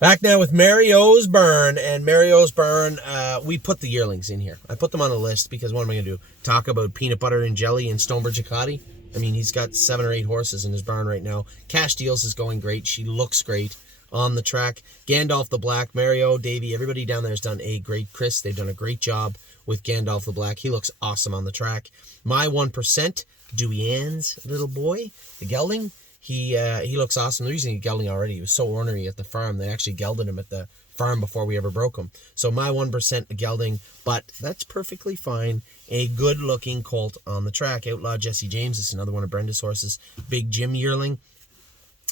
Back now with Mary O's Burn. And Mary O's Burn, we put the yearlings in here. I put them on a list because what am I going to do? Talk about peanut butter and jelly and Stonebridge Hecate? I mean, he's got 7 or 8 horses in his barn right now. Cash Deals is going great. She looks great on the track. Gandalf the Black, Mario, Davey, everybody down there has done a great, Chris, they've done a great job with Gandalf the Black. He looks awesome on the track. My 1%, Dewey Ann's little boy, the gelding. He looks awesome. They're using a gelding already. He was so ornery at the farm. They actually gelded him at the farm before we ever broke him. So my 1% a gelding, but that's perfectly fine. A good-looking colt on the track. Outlaw Jesse James is another one of Brenda's horses. Big Jim yearling.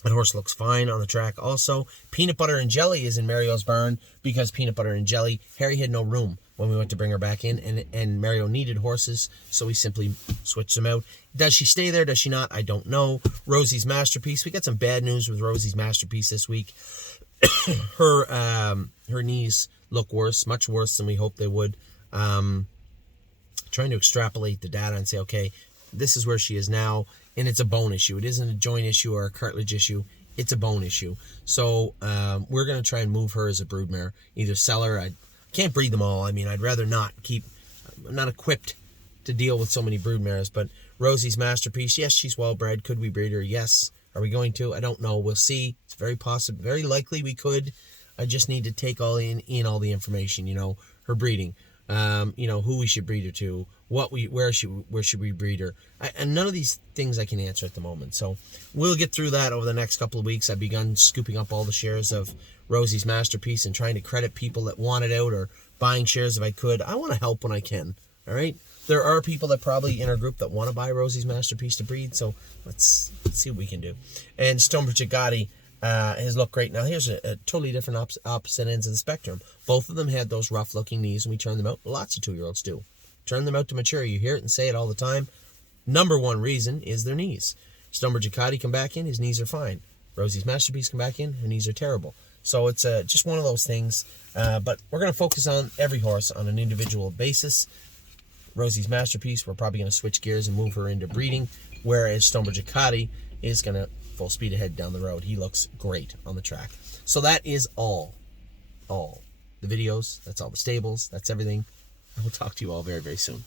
That horse looks fine on the track also. Peanut Butter and Jelly is in Mario's barn because Peanut Butter and Jelly, Harry had no room when we went to bring her back in, and Mario needed horses, so we simply switched them out. Does she stay there? Does she not? I don't know. Rosie's Masterpiece. We got some bad news with Rosie's Masterpiece this week. Her knees look worse, much worse than we hoped they would. Trying to extrapolate the data and say, okay, this is where she is now, and it's a bone issue. It isn't a joint issue or a cartilage issue. It's a bone issue. So we're going to try and move her as a broodmare. Either sell her. I can't breed them all. I mean, I'd rather not keep. I'm not equipped to deal with so many broodmares. But Rosie's Masterpiece, yes, she's well bred. Could we breed her? Yes. Are we going to? I don't know. We'll see. It's very possible, very likely we could. I just need to take all in all the information. Her breeding. Who we should breed her to, where should we breed her, and none of these things I can answer at the moment. So we'll get through that over the next couple of weeks. I've begun scooping up all the shares of Rosie's Masterpiece and trying to credit people that want it out or buying shares if I could. I want to help when I can. All right. There are people that probably in our group that want to buy Rosie's Masterpiece to breed. So let's see what we can do. And Stonebridge Hecate has looked great. Now here's a totally different opposite ends of the spectrum. Both of them had those rough looking knees and we turned them out. Lots of 2-year-olds do. Turn them out to mature. You hear it and say it all the time. Number one reason is their knees. Stonebridge Hecate come back in, his knees are fine. Rosie's Masterpiece come back in, her knees are terrible. So it's just one of those things. But we're going to focus on every horse on an individual basis. Rosie's Masterpiece, we're probably going to switch gears and move her into breeding, whereas Stonebridge Hecate is going to full speed ahead down the road. He looks great on the track. So that is all the videos. That's all the stables. That's everything. I will talk to you all very, very soon.